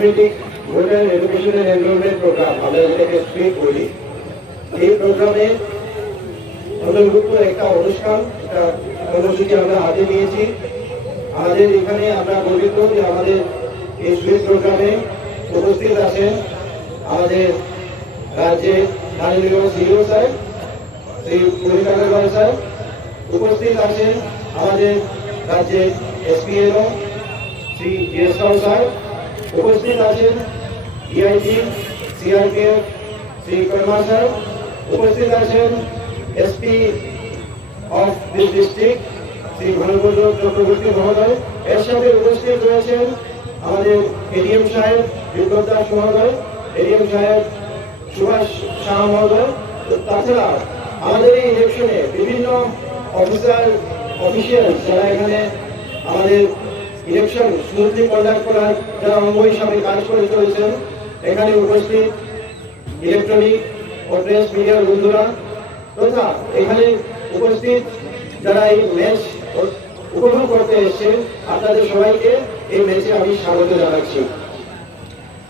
Systematic voter education and enrolment programme, আমরা যেটাকে speak বলি, এই প্রোগ্রামে অন্তর্ভুক্ত একটা অনুষ্ঠান, একটা কর্মসূচি আমরা হাতে নিয়েছি। আমাদের এখানে আমরা গর্বিত যে আমাদের এই সুইচ প্রোগ্রামে উপস্থিত আছেন আমাদের রাজ্যের মাননীয় CEO sir Shri Purikanagar sir, উপস্থিত আছেন আমাদের রাজ্যের SPNO Shri S Rao sir, উপস্থিত আছেন DIG CRPF Shri Karma sir, উপস্থিত আছেন SP of this district Shri Ghanabhadra Chakraborty মহোদয়, এর সাথে উপস্থিত রয়েছেন আমাদের এডিএম সাহেব বিপ্লব দাস মহোদয়, এডিএম সাহেব সুভাষ শাহ মহোদয়। তাছাড়া আমাদের এই ইলেকশনে বিভিন্ন অফিসিয়াল যারা এখানে আমাদের ইলেকশন স্মুথলি কন্ডাক্ট করার যারা অঙ্গ হিসাবে কাজ করে চলেছেন, এখানে উপস্থিত ইলেকট্রনিক ও প্রেস মিডিয়ার বন্ধুরা তথা এখানে উপস্থিত যারা এই ম্যাচ উপভোগ করতে এসেছেন, আপনাদের সবাইকে এই ম্যাচে আমি স্বাগত জানাচ্ছি।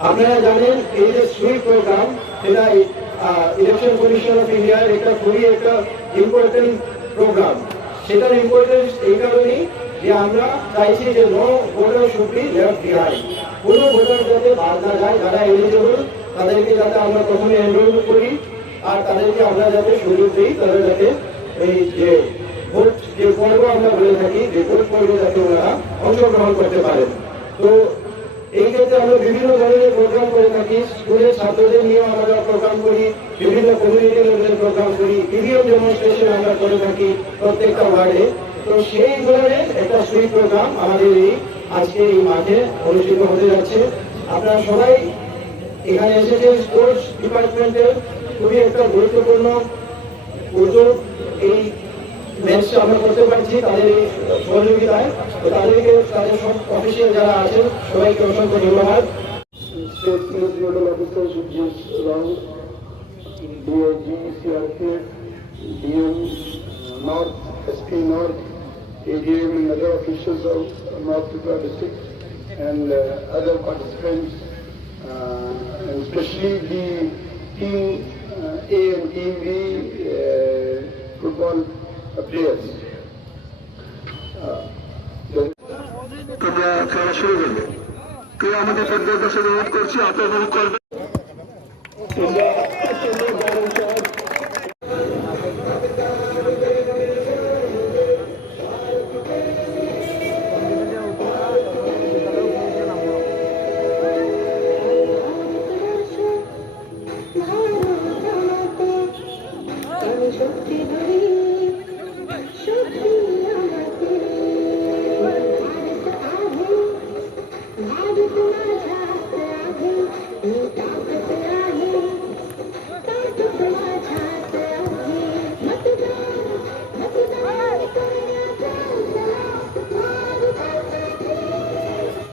আপনারা জানেন এই যে সুইপ প্রোগ্রাম, সেটা ইলেকশন কমিশন অফ ইন্ডিয়ার একটা খুবই একটা ইম্পর্টেন্ট প্রোগ্রাম। সেটার ইম্পর্টেন্স এই কারণেই যে আমরা চাইছি যে no voter should be left behind, কোনো ভোটার যাতে বাদ না যায়, যারা এলিজিবল তাদেরকে যাতে আমরা প্রথমে এনরোল করি আর তাদেরকে আমরা যাতে সুযোগ দিই, তারা যাতে এই যে ভোট যে পর্ব আমরা বলে থাকি, যে ভোট পর্বে যাতে ওনারা অংশগ্রহণ করতে পারেন। তো এই ক্ষেত্রে আমরা বিভিন্ন ধরনের প্রোগ্রাম করে থাকি, স্কুলের ছাত্রদের নিয়েও আমরা প্রোগ্রাম করি, বিভিন্ন কমিউনিটি লেভেলের প্রোগ্রাম করি, ইভিএম ডেমনস্ট্রেশন আমরা করে থাকি প্রত্যেকটা ওয়ার্ডে। তো সেই ধরনের একটা সুইপ প্রোগ্রাম আমাদের এই আজকে এই মাঠে অনুষ্ঠিত হতে যাচ্ছে। আপনারা সবাই এখানে এসেছেন, স্পোর্টস ডিপার্টমেন্টের খুবই একটা গুরুত্বপূর্ণ উদ্যোগ এই ম্যাচটা আমরা করতে পারছি তাদের এই সহযোগিতায়। তো তাদেরকে, তাদের সব অফিসিয়াল যারা আছেন সবাইকে অসংখ্য ধন্যবাদ। State police nodal officers which is around DIG, CRPF, DM North, SP North, ADM and other officials of North Tripura district and other participants and especially the team A and team B football players. তোমরা খেলা শুরু করবে, কেউ আমাদের football দর্শক অনুরোধ করছি, আপনারা অনুরোধ করবেন। Thank you.